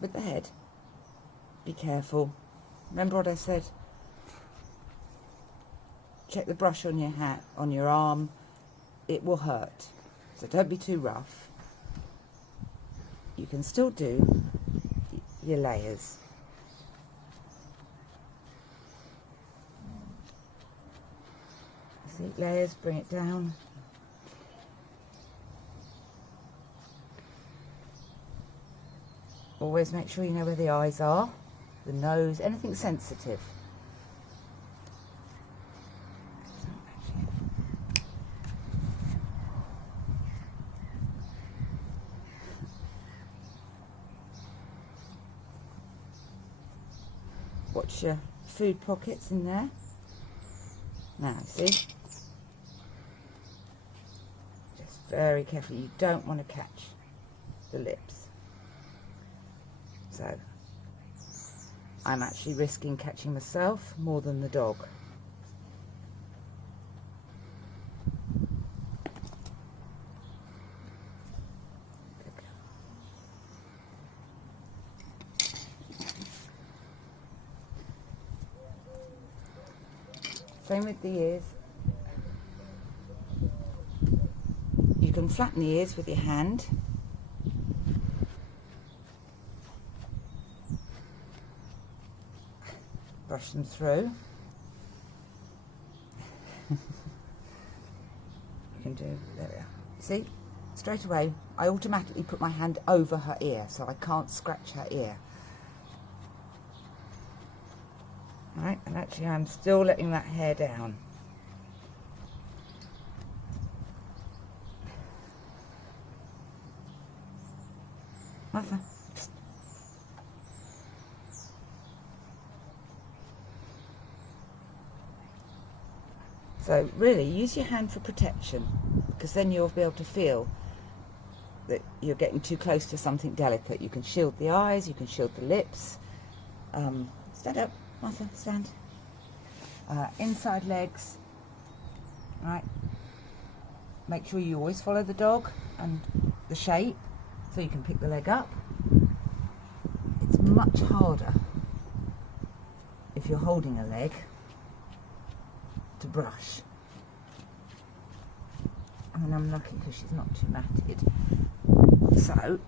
with the head, be careful. Remember what I said? Check the brush on your hat, on your arm. It will hurt. So don't be too rough. You can still do your layers. See, layers, bring it down. Always make sure you know where the eyes are, the nose, anything sensitive. Watch your food pockets in there. Now, see? Just very carefully. You don't want to catch the lips. So, I'm actually risking catching myself more than the dog. Same with the ears. You can flatten the ears with your hand. Brush them through. You can do, there we are. See, straight away, I automatically put my hand over her ear, so I can't scratch her ear. Right, and actually I'm still letting that hair down. Martha. So really use your hand for protection, because then you'll be able to feel that you're getting too close to something delicate. You can shield the eyes, you can shield the lips. Stand up. Martha, stand. Inside legs, right? Make sure you always follow the dog and the shape, so you can pick the leg up. It's much harder if you're holding a leg to brush. I mean, I'm lucky because she's not too matted. So,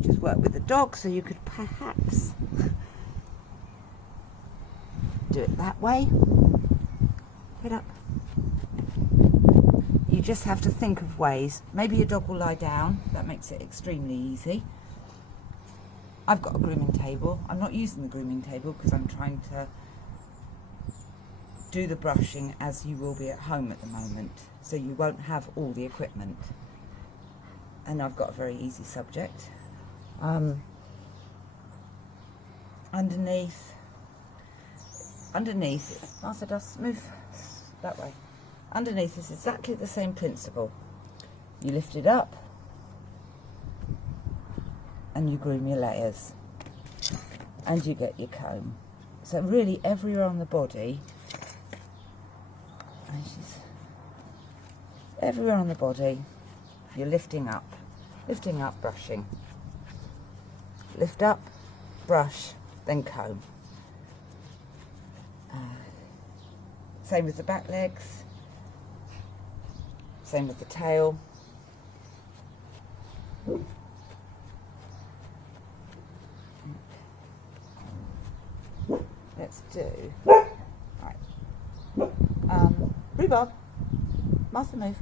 just work with the dog, so you could perhaps do it that way. Head up. You just have to think of ways. Maybe your dog will lie down. That makes it extremely easy. I've got a grooming table. I'm not using the grooming table because I'm trying to do the brushing as you will be at home at the moment. So you won't have all the equipment. And I've got a very easy subject. Underneath, Master does move that way. Underneath is exactly the same principle. You lift it up and you groom your layers and you get your comb. So really everywhere on the body, everywhere on the body, you're lifting up, brushing. Lift up, brush, then comb. Same with the back legs, same with the tail. Let's do, right, rhubarb, Martha move.